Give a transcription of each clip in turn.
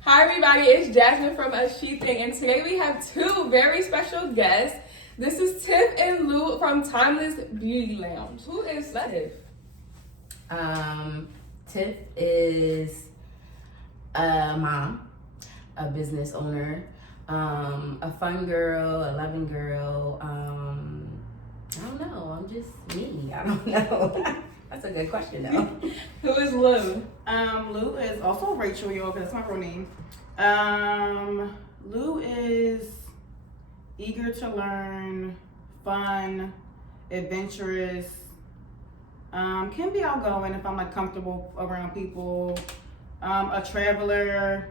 Hi everybody, it's Jasmine from A She Thing, and today we have two very special guests. This is Tiff and Lou from Timeless Beauty Lounge. Who is Tiff? Tiff is a mom, a business owner, a fun girl, a loving girl. I don't know. I'm just me. I don't know. That's a good question, though. Who is Lou? Lou is also Rachel, y'all, because that's my real name. Lou is eager to learn, fun, adventurous, can be outgoing if I'm like comfortable around people, a traveler.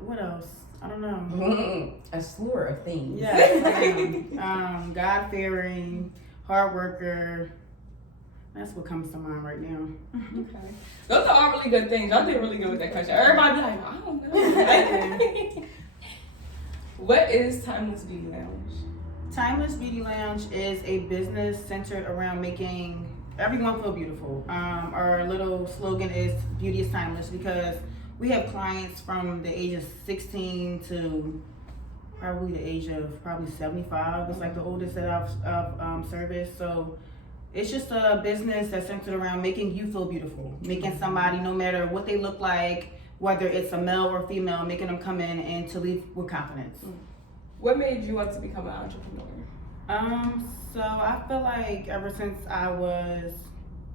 What else? I don't know. A slew of things. Yes, I am. God-fearing, hard worker. That's what comes to mind right now. Okay. Those are all really good things. Y'all did really good with that question. Everybody be like, I don't know. What is Timeless Beauty Lounge? Timeless Beauty Lounge is a business centered around making everyone feel beautiful. Our little slogan is beauty is timeless because we have clients from the age of 16 to probably the age of 75. It's like the oldest that I've serviced. So it's just a business that's centered around making you feel beautiful, making somebody, no matter what they look like, whether it's a male or female, making them come in and to leave with confidence. What made you want to become an entrepreneur? So I feel like ever since I was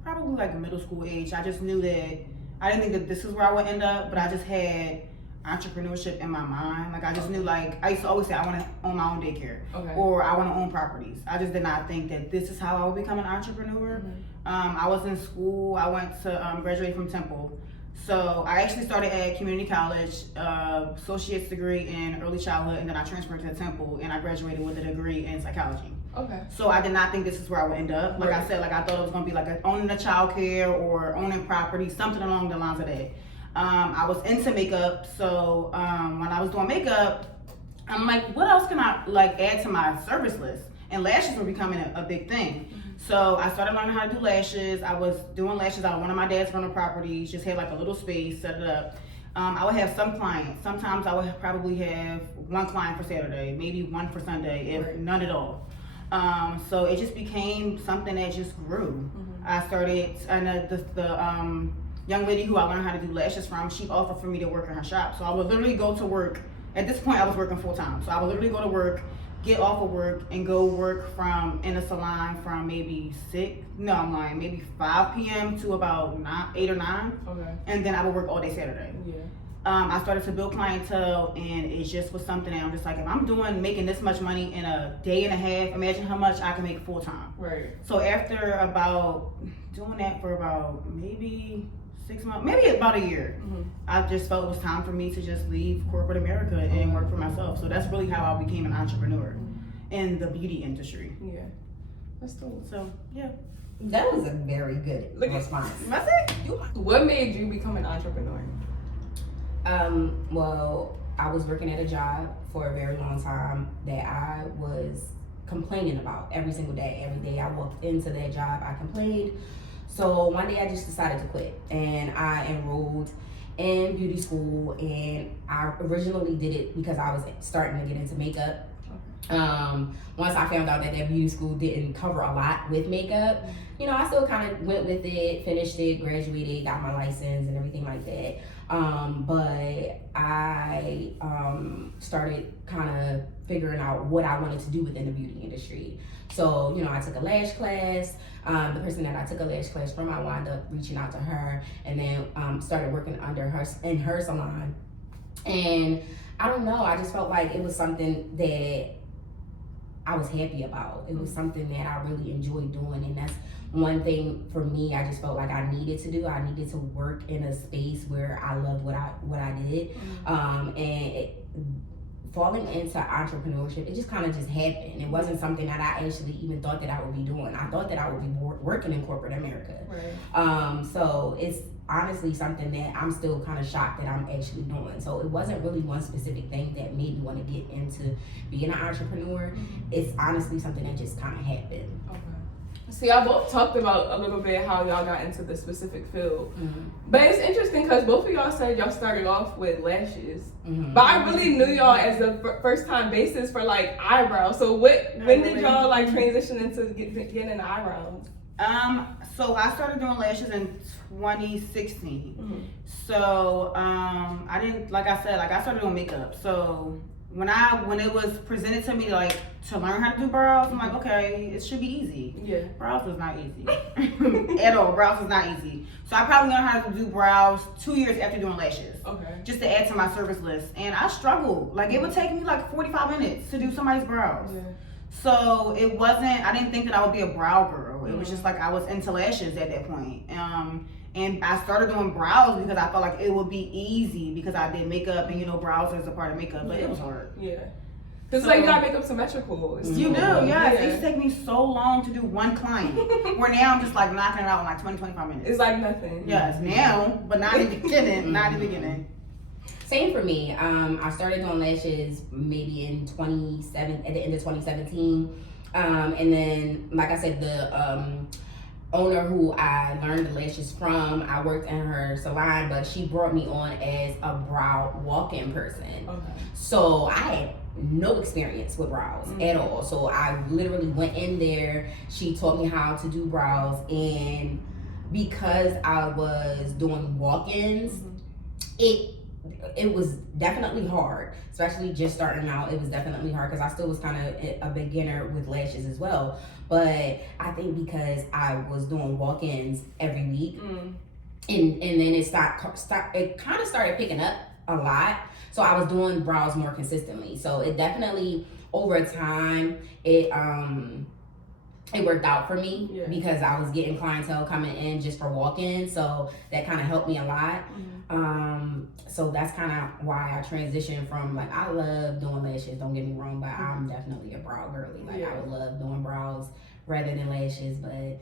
probably like middle school age, I just knew that I didn't think that this is where I would end up, but I just had entrepreneurship in my mind. Like I just knew, like I used to always say I want to own my own daycare, or I want to own properties. I just did not think that this is how I would become an entrepreneur. I was in school. I went to graduate from Temple. So I actually started at community college, associate's degree in early childhood, and then I transferred to Temple and I graduated with a degree in psychology. Okay. So I did not think this is where I would end up. Like I said, like I thought it was gonna be like owning a child care or owning property, something along the lines of that. I was into makeup, so when I was doing makeup, I'm like, what else can I like add to my service list? And lashes were becoming a big thing. So I started learning how to do lashes. I was doing lashes out of one of my dad's rental properties, just had like a little space, set it up. I would have some clients. Sometimes I would probably have one client for Saturday, maybe one for Sunday, if none at all. So it just became something that just grew. I started, and the young lady who I learned how to do lashes from, she offered for me to work in her shop. So I would literally go to work. At this point, I was working full time. So I would literally go to work, get off of work, and go work in a salon from maybe 5 p.m. to about 8 or 9. Okay. And then I would work all day Saturday. Yeah. I started to build clientele, and it just was something that I'm just like, if I'm making this much money in a day and a half, imagine how much I can make full time. Right. So after about doing that for about maybe 6 months, maybe about a year, I just felt it was time for me to just leave corporate America and work for myself. So that's really how I became an entrepreneur in the beauty industry. Yeah. That's cool. So yeah. That was a very good response. That's it. What made you become an entrepreneur? Well, I was working at a job for a very long time that I was complaining about every single day. Every day I walked into that job, I complained. So one day I just decided to quit, and I enrolled in beauty school, and I originally did it because I was starting to get into makeup. Once I found out that beauty school didn't cover a lot with makeup, I still kind of went with it, finished it, graduated, got my license and everything like that. But I started kind of figuring out what I wanted to do within the beauty industry. So, I took a lash class. The person that I took a lash class from, I wound up reaching out to her, and then started working under her in her salon. And I don't know, I just felt like it was something that I was happy about. It was something that I really enjoyed doing, and that's one thing for me. I just felt like I needed to do. I needed to work in a space where I loved what I did, falling into entrepreneurship, it just kind of just happened. It wasn't something that I actually even thought that I would be doing. I thought that I would be working in corporate America. Right. So it's honestly something that I'm still kind of shocked that I'm actually doing. So it wasn't really one specific thing that made me want to get into being an entrepreneur. It's honestly something that just kind of happened. Okay. See, y'all both talked about a little bit how y'all got into the specific field. Mm-hmm. But it's interesting because both of y'all said y'all started off with lashes. Mm-hmm. But I really knew y'all as the first time basis for like eyebrows. So when did y'all like transition into getting into eyebrows? So I started doing lashes in 2016. Mm-hmm. So I didn't, like I said, like I started doing makeup. So when it was presented to me like to learn how to do brows, I'm like, okay, it should be easy. Yeah. Brows was not easy at all. Brows was not easy. So I probably learned how to do brows 2 years after doing lashes. Okay. Just to add to my service list, and I struggled. Like it would take me like 45 minutes to do somebody's brows. Yeah. So it wasn't. I didn't think that I would be a brow girl. It was just like I was into lashes at that point. And I started doing brows because I felt like it would be easy because I did makeup and brows is a part of makeup, but it was hard. Yeah. Because like you gotta make them symmetrical. You do, yes. It used to take me so long to do one client. Where now I'm just like knocking it out in like 20-25 minutes. It's like nothing. Yes, now, but not in the beginning. Not in the beginning. Same for me. I started doing lashes maybe in at the end of 2017. And then, like I said, the owner who I learned the lashes from, I worked in her salon, but she brought me on as a brow walk-in person. Okay. So I had no experience with brows at all. So I literally went in there. She taught me how to do brows, and because I was doing walk-ins, it was definitely hard, especially just starting out. It was definitely hard because I still was kind of a beginner with lashes as well. But I think because I was doing walk-ins every week, and then it kind of started picking up a lot. So I was doing brows more consistently. So it definitely over time it worked out for me because I was getting clientele coming in just for walk-ins. So that kind of helped me a lot. So that's kind of why I transitioned from like, I love doing lashes, don't get me wrong, but I'm definitely a brow girly. Like I would love doing brows rather than lashes, but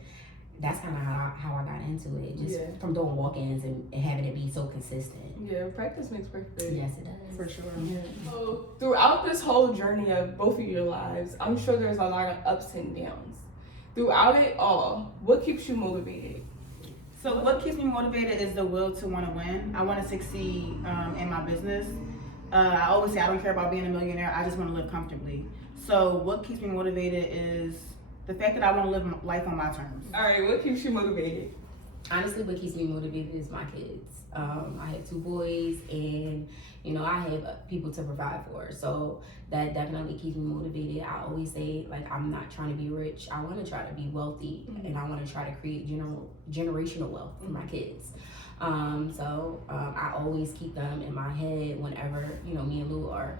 that's kind of how I got into it, just from doing walk-ins and having it be so consistent. Yeah, practice makes perfect. Yes, it does. For sure. Yeah. So throughout this whole journey of both of your lives, I'm sure there's a lot of ups and downs. Throughout it all, what keeps you motivated? So what keeps me motivated is the will to want to win. I want to succeed in my business. I always say I don't care about being a millionaire. I just want to live comfortably. So what keeps me motivated is the fact that I want to live life on my terms. All right, what keeps you motivated? Honestly, what keeps me motivated is my kids. I have 2 boys, and I have people to provide for. So that definitely keeps me motivated. I always say, like, I'm not trying to be rich. I want to try to be wealthy, and I want to try to create generational wealth for my kids. So I always keep them in my head whenever me and Lou are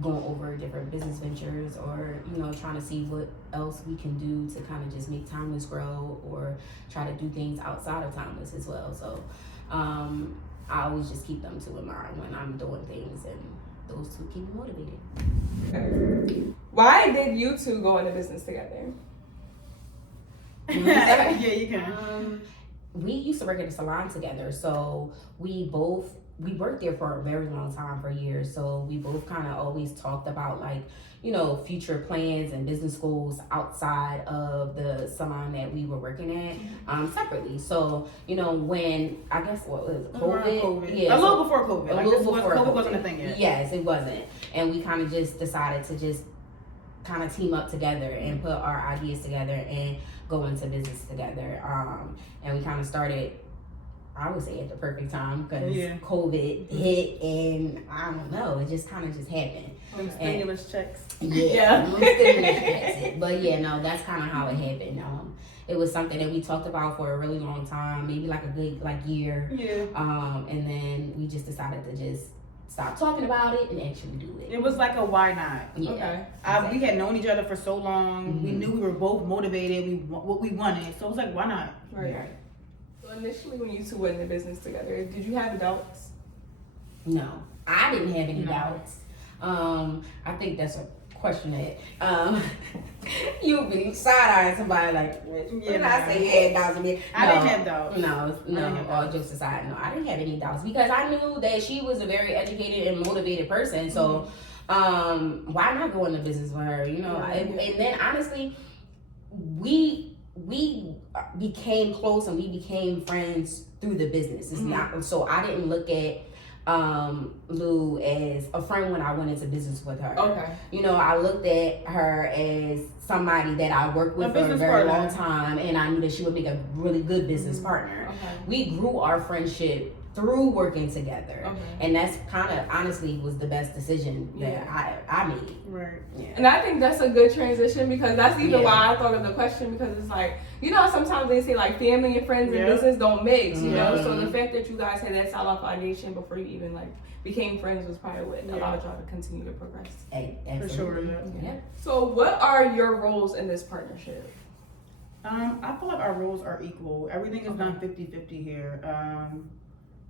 going over different business ventures, or trying to see what else we can do to kind of just make Timeless grow, or try to do things outside of Timeless as well. So I always just keep them 2 in mind when I'm doing things, and those 2 keep me motivated. Okay. Why did you 2 go into business together? Yeah, you can. We used to work at a salon together, so we worked there for a very long time, for years. So we both kind of always talked about like, future plans and business goals outside of the salon that we were working at, separately. So, when I guess what was it, COVID? Yeah, a little before COVID. A little before COVID wasn't a thing yet. Yes, it wasn't. And we kind of just decided to just kind of team up together and put our ideas together and go into business together. And we kind of started, I would say, at the perfect time, because COVID hit, and I don't know, it just kind of just happened. Stimulus checks. Yeah. Stimulus checks. But no, that's kind of how it happened. It was something that we talked about for a really long time, maybe like a good year. Yeah. And then we just decided to just stop talking about it and actually do it. It was like a why not? Yeah. Okay. Exactly. We had known each other for so long. We knew we were both motivated. What we wanted, so it was like, why not? Right. So initially, when you 2 went into business together, did you have doubts? No, I didn't have any doubts. I think that's a question that you'll be side-eyeing somebody like, I say doubts. I didn't have doubts. No, all jokes aside, no, I didn't have any doubts, because I knew that she was a very educated and motivated person. So why not go into business with her? And then honestly, we became close and we became friends through the business. It's not so I didn't look at Lou as a friend when I went into business with her. Okay. You know, I looked at her as somebody that I worked with for a very long time, and I knew that she would make a really good business partner. Okay. We grew our friendship through working together, and that's kind of honestly was the best decision that I made. Right. Yeah. And I think that's a good transition because that's even why I thought of the question, because it's like, you know, sometimes they say like family and friends and business don't mix, you know? So the fact that you guys had that solid foundation before you even like became friends was probably what allowed y'all to continue to progress. Absolutely. For sure. Yeah. So what are your roles in this partnership? I feel like our roles are equal. Everything is done 50-50 here.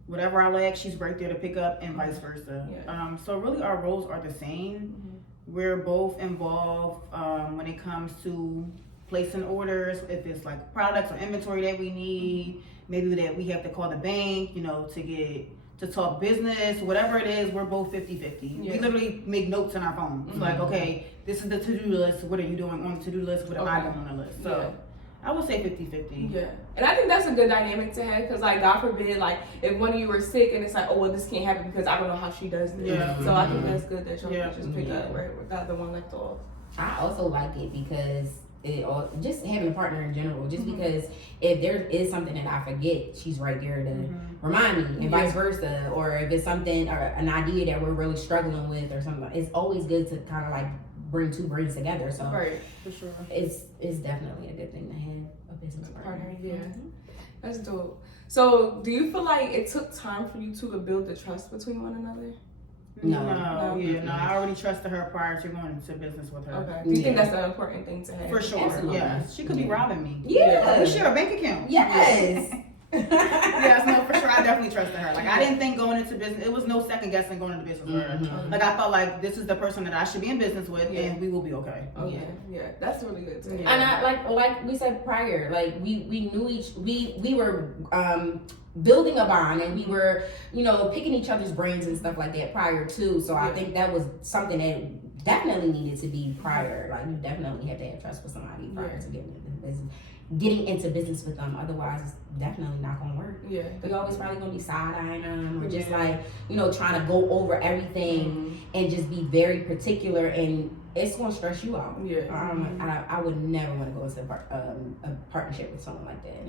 Whatever I lack, she's right there to pick up, and vice versa. So really our roles are the same. We're both involved when it comes to placing orders, if it's like products or inventory that we need, maybe that we have to call the bank, you know, to talk business, whatever it is, we're both 50-50. We literally make notes in our phone. It's like, okay, this is the to-do list. What are you doing on the to-do list? What am I doing on the list? So I would say 50-50. Yeah. And I think that's a good dynamic to have because, like, God forbid, like, if one of you were sick and it's like, oh, well, this can't happen because I don't know how she does this. Yeah. So I think that's good that y'all just pick up right where the other one left off. I also like it because just having a partner in general, just because if there is something that I forget, she's right there to remind me, and vice versa. Or if it's something or an idea that we're really struggling with or something, it's always good to kind of like bring two brains together. So for sure, it's definitely a good thing to have a business partner. Yeah, that's dope. So do you feel like it took time for you two to build the trust between one another? No. I already trusted her prior to going into business with her. Okay. Do you think that's an important thing to have? For sure. Absolutely. Yes. She could be robbing me. Yeah. We share a bank account. Yes. Yes, no, for sure. I definitely trusted her. Like, I didn't think going into business, it was no second guessing going into business with her. Like, I felt like this is the person that I should be in business with, and we will be okay. Yeah, that's really good too. And I like we said prior, like we knew we were building a bond, and we were, you know, picking each other's brains and stuff like that prior to. So I think that was something that definitely needed to be prior. Like, you definitely have to have trust with somebody prior to getting into business with them. Otherwise, it's definitely not gonna work. Yeah, you're always probably gonna be side-eyeing them, or just like, you know, trying to go over everything and just be very particular, and it's gonna stress you out. I would never want to go into a partnership with someone like that.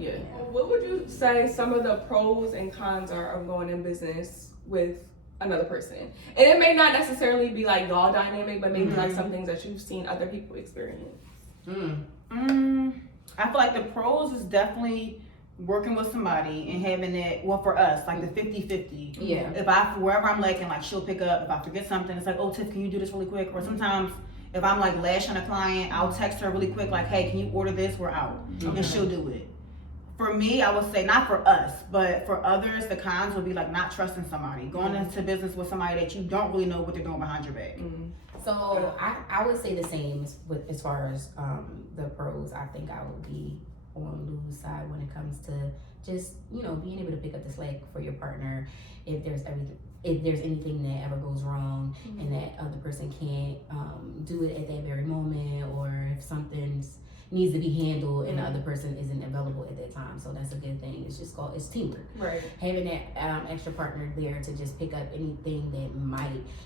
What would you say some of the pros and cons are of going in business with another person? And it may not necessarily be like y'all dynamic, but maybe like some things that you've seen other people experience. I feel like the pros is definitely working with somebody and having that, well, for us, like the 50-50. Yeah. If wherever I'm lacking, like, she'll pick up. If I forget something, it's like, oh, Tiff, can you do this really quick? Or sometimes if I'm like lashing a client, I'll text her really quick, like, hey, can you order this? We're out. And she'll do it. For me, I would say, not for us, but for others, the cons would be like not trusting somebody, going into business with somebody that you don't really know what they're doing behind your back. So I would say the same as far as the pros. I think I would be on Lou's side when it comes to just, you know, being able to pick up the slack for your partner if there's anything that ever goes wrong and that other person can't do it at that very moment, or if something's needs to be handled and the other person isn't available at that time. So that's a good thing. It's teamwork. Right. Having that extra partner there to just pick up anything that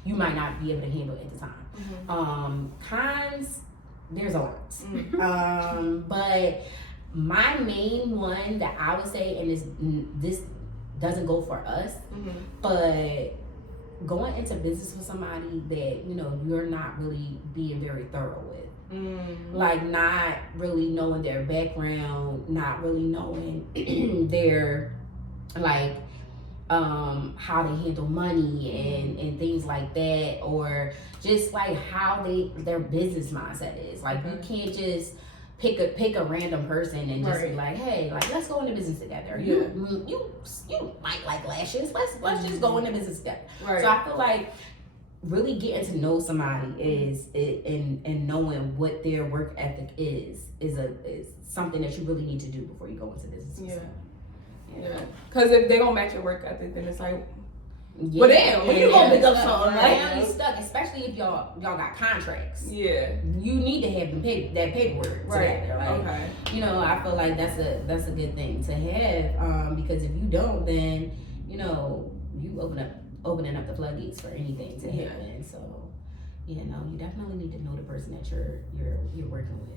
you might not be able to handle at the time. Cons, there's a lot. But my main one that I would say, and this doesn't go for us, but going into business with somebody that, you know, you're not really being very thorough with. Like, not really knowing their background, not really knowing their, like, how they handle money and things like that, or just like how their business mindset is. Like, you can't just pick a random person and just be like, hey, like, let's go into business together. You might like lashes. Let's just go into business together. So I feel like really getting to know somebody and knowing what their work ethic is something that you really need to do before you go into business. Because if they don't match your work ethic, then it's like, Yeah. But damn, when you go pick up stuck, something, now like, you stuck, especially if y'all got contracts. yeah, You need to have that paperwork right. together. Like, Okay. you know, I feel like that's a good thing to have, because if you don't, then you know you opening up the floodgates for anything to happen. So, you know, you definitely need to know the person that you're working with.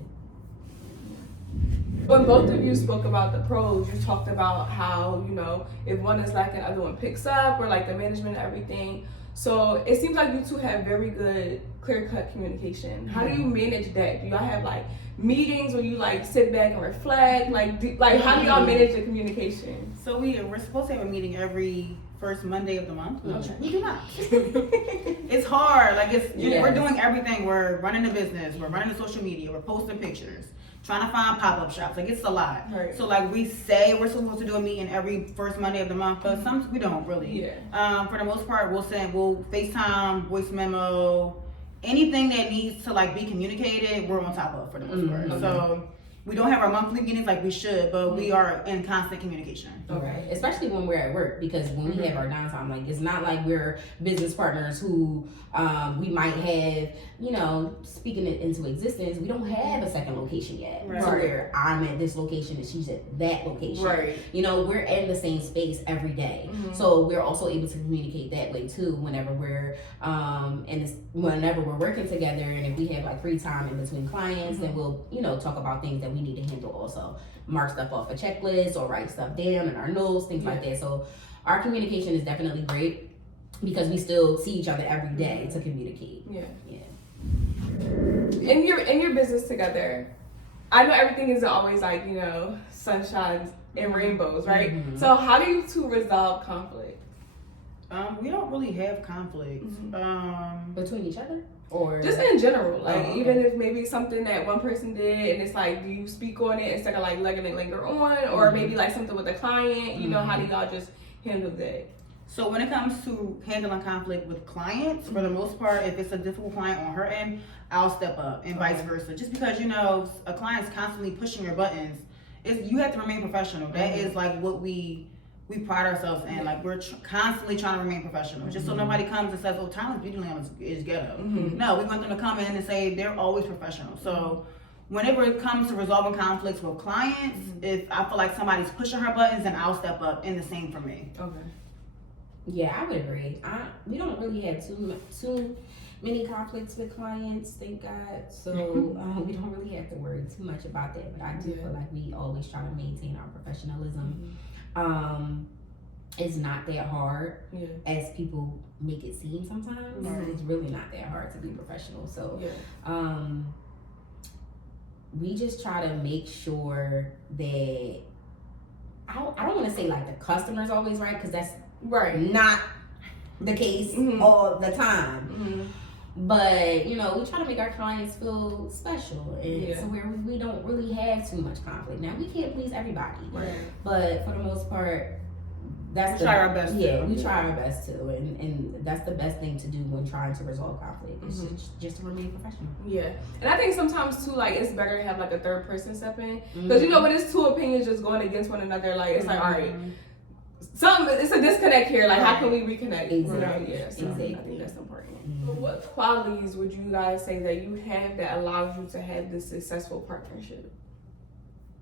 When both of you spoke about the pros, you talked about how, you know, if one is lacking, the other one picks up, or like the management and everything. So it seems like you two have very good, clear-cut communication. How do you manage that? Do y'all have like meetings where you like sit back and reflect? Like how do y'all manage the communication? So we're supposed to have a meeting every first Monday of the month. Okay. We do not. It's hard. Like we're doing everything. We're running the business. We're running the social media. We're posting pictures. Trying to find pop-up shops. Like, it's a lot. Right. So like we say we're supposed to do a meeting every first Monday of the month, but some we don't really. Yeah. For the most part, we'll FaceTime, voice memo, anything that needs to like be communicated, we're on top of for the most part. Okay. So we don't have our monthly meetings like we should, but we are in constant communication. Okay. Especially when we're at work, because when we have our downtime, like it's not like we're business partners who we might have, you know, speaking it into existence. We don't have a second location yet. Right. So where I'm at this location and she's at that location. Right. You know, we're in the same space every day. So we're also able to communicate that way too whenever we're whenever we're working together, and if we have like free time in between clients, then we'll, you know, talk about things that we need to handle also. Mark stuff off a checklist or write stuff down in our notes, things like that. So our communication is definitely great because we still see each other every day to communicate. Yeah. Yeah. In your business together, I know everything isn't always like, you know, sunshine and rainbows, right? So how do you two resolve conflict? We don't really have conflict. Between each other? Or just in general, like okay. Even if maybe something that one person did and it's like, do you speak on it instead of like letting it linger on, or maybe like something with a client, you know, how do y'all just handle that? So when it comes to handling conflict with clients, for the most part, if it's a difficult client on her end, I'll step up, and vice versa. Just because, you know, a client's constantly pushing your buttons, you have to remain professional. That is like what we pride ourselves in. Like we're constantly trying to remain professional, just so nobody comes and says, "Oh, Tyler's Beauty Lounge is ghetto." No, we want them to come in and say they're always professional. So whenever it comes to resolving conflicts with clients, if I feel like somebody's pushing her buttons, then I'll step up, and the same for me. Okay. Yeah, I would agree. We don't really have too many conflicts with clients, thank God. So we don't really have to worry too much about that. But I do feel like we always try to maintain our professionalism. It's not that hard as people make it seem sometimes. It's really not that hard to be professional. So we just try to make sure that I don't want to say like the customer's always right, because that's not the case all the time. But, you know, we try to make our clients feel special, and so where we don't really have too much conflict. Now, we can't please everybody, but for the most part, we try our best. Yeah, we try our best too, and that's the best thing to do when trying to resolve conflict. Is just to remain professional. Yeah, and I think sometimes too, like it's better to have like a third person step in, because you know when it's two opinions just going against one another, like it's like, all right, it's a disconnect here. Like how can we reconnect? Exactly. Yeah, so I think that's important. What qualities would you guys say that you have that allows you to have this successful partnership?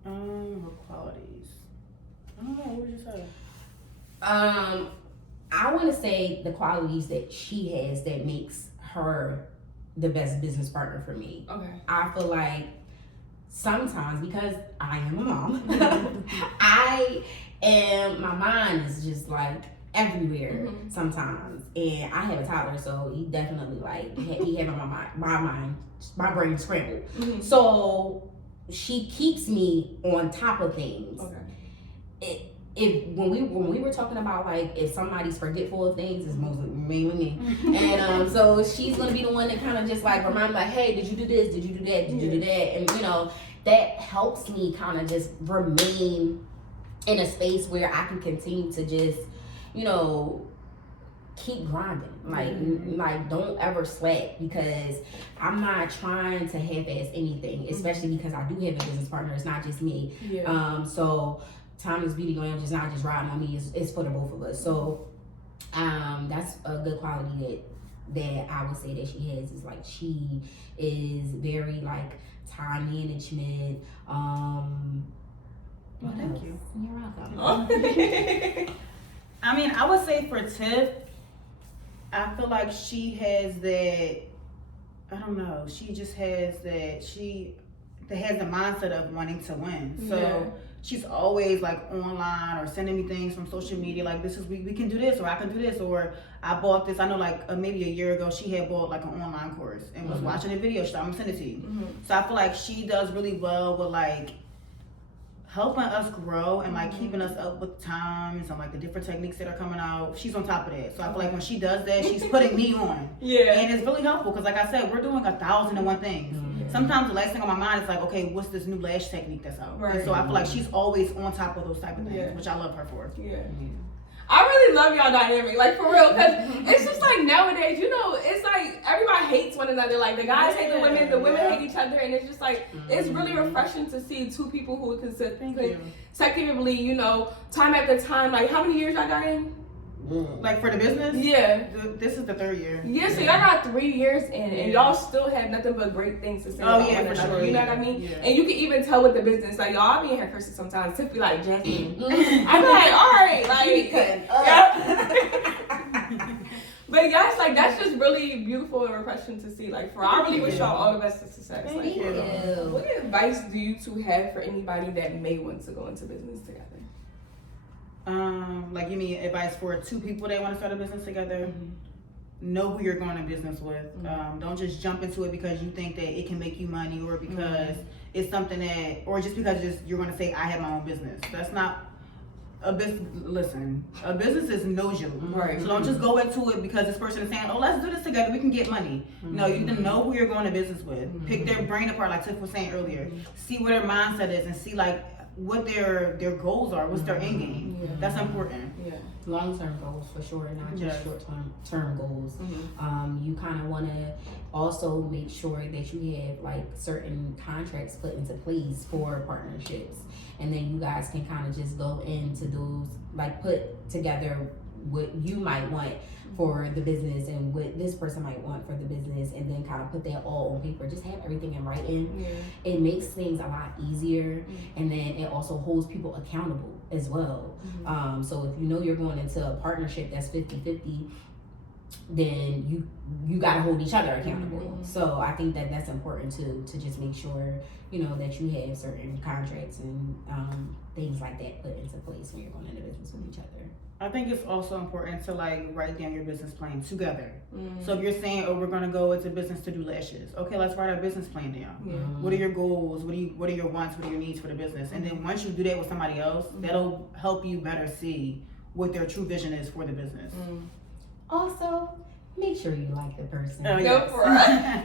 What qualities? I don't know. What would you say? I want to say the qualities that she has that makes her the best business partner for me. Okay. I feel like sometimes, because I am a mom, my mind is just like everywhere sometimes, and I have a toddler, so he definitely like he having my brain scrambled. So she keeps me on top of things. Okay. When we were talking about like if somebody's forgetful of things, it's mainly me, and so she's gonna be the one that kind of just like remind me, like, hey, did you do this? Did you do that? Did you do that? And you know that helps me kind of just remain in a space where I can continue to just, you know, keep grinding. Like don't ever slack, because I'm not trying to half-ass anything, especially because I do have a business partner. It's not just me. So Timeless Beauty Lounge is not just riding on me, it's for the both of us. So That's a good quality that I would say that she has, is like she is very like time management. What Thank else? you. You're welcome. I mean, I would say for Tiff, I feel like she has that. I don't know. She just has that. She has the mindset of wanting to win. So she's always like online or sending me things from social media. Like, this is we can do this, or I can do this, or I bought this. I know like maybe a year ago she had bought like an online course and was watching a video. I'm gonna send it to you. So I feel like she does really well with like helping us grow and like keeping us up with times and like the different techniques that are coming out. She's on top of that. So I feel like when she does that, she's putting me on. And it's really helpful because like I said, we're doing 1,001 things. Sometimes the last thing on my mind is like, okay, what's this new lash technique that's out? And so I feel like she's always on top of those type of things, which I love her for. I really love y'all dynamic, like for real, because it's just like nowadays, you know, it's like everybody hates one another. Like the guys hate the women hate each other, and it's just like it's really refreshing to see two people who consecutively, you know, time after time. Like how many years y'all got in? Like for the business? Yeah. This is the 3rd year. Yeah, so y'all got 3 years in, and y'all still have nothing but great things to say about one another. Sure, you know what I mean? And you can even tell with the business, like y'all be in here cursing sometimes. Tiff be like, Jasmine. I be like, all right, like, but yes, like that's just really beautiful and refreshing to see. Like, I really wish y'all all the best of success. Thank you. What advice do you two have for anybody that may want to go into business together? Like you mean advice for 2 people that want to start a business together? Know who you're going to business with. Don't just jump into it because you think that it can make you money, or because it's something that, or just because you're going to say I have my own business. That's not a business. Listen, a business is knows you. So don't just go into it because this person is saying, oh, let's do this together, we can get money. No, you need to know who you're going to business with. Pick their brain apart, like Tiff was saying earlier. See what their mindset is and see like what their goals are, what's their end game. That's important. Long-term goals for sure, not just short-term goals. You kind of want to also make sure that you have like certain contracts put into place for partnerships, and then you guys can kind of just go into those, like put together what you might want for the business and what this person might want for the business, and then kind of put that all on paper. Just have everything in writing. It makes things a lot easier, and then it also holds people accountable as well. So if you know you're going into a partnership that's 50-50, then you got to hold each other accountable. So I think that that's important to just make sure, you know, that you have certain contracts and things like that put into place when you're going into business with each other. I think it's also important to like write down your business plan together. So if you're saying, oh, we're gonna go into business to do lashes, okay, let's write our business plan down. What are your goals? What are your wants? What are your needs for the business? And then once you do that with somebody else, that'll help you better see what their true vision is for the business. Also, make sure you like the person.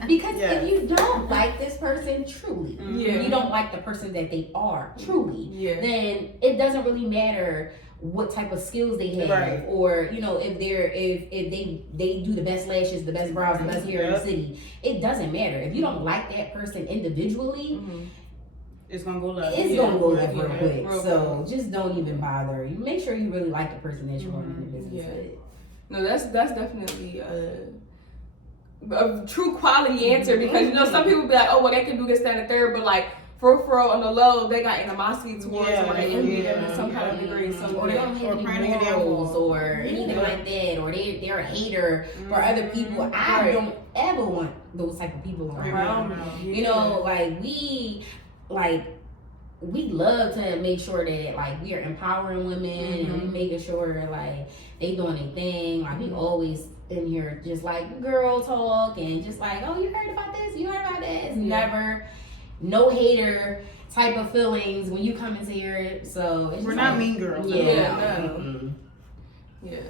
Because if you don't like this person truly, you don't like the person that they are truly, then it doesn't really matter what type of skills they have, or you know, if they do the best lashes, the best brows, the best hair in the city. It doesn't matter if you don't like that person individually. It's gonna go left. It's gonna go left real quick. So just don't even bother. You make sure you really like the person that you're going into business with. No, that's definitely a true quality answer, because you know some people be like, oh well, they can do this, that, and the third, but like for real on the low, they got animosity towards or they envy them in some kind of degree. So or they don't have any morals or anything like that, or they're a hater for other people. I don't ever want those type of people around. You know, like we love to make sure that like we are empowering women and making sure like they doing their thing. Like we always in here just like girl talk and just like, oh, you heard about this, you heard about this. Never no hater type of feelings when you come into here. So it's we're not mean girls.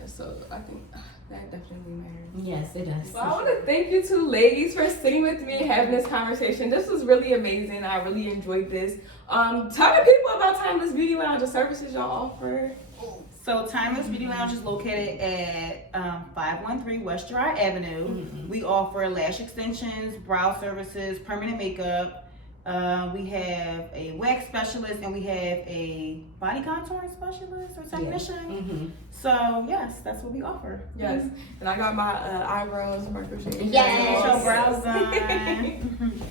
So I think that definitely matters. Yes, it does. Well, I want to thank you two ladies for sitting with me and having this conversation. This was really amazing. I really enjoyed this. Tell the people about Timeless Beauty Lounge, the services y'all offer. So Timeless Beauty Lounge is located at 513 West Gerard Avenue. We offer lash extensions, brow services, permanent makeup, We have a wax specialist, and we have a body contouring specialist or technician. Mm-hmm. So yes, that's what we offer. Yes, and I got my eyebrows and my crochet. Yes. Get your brows done.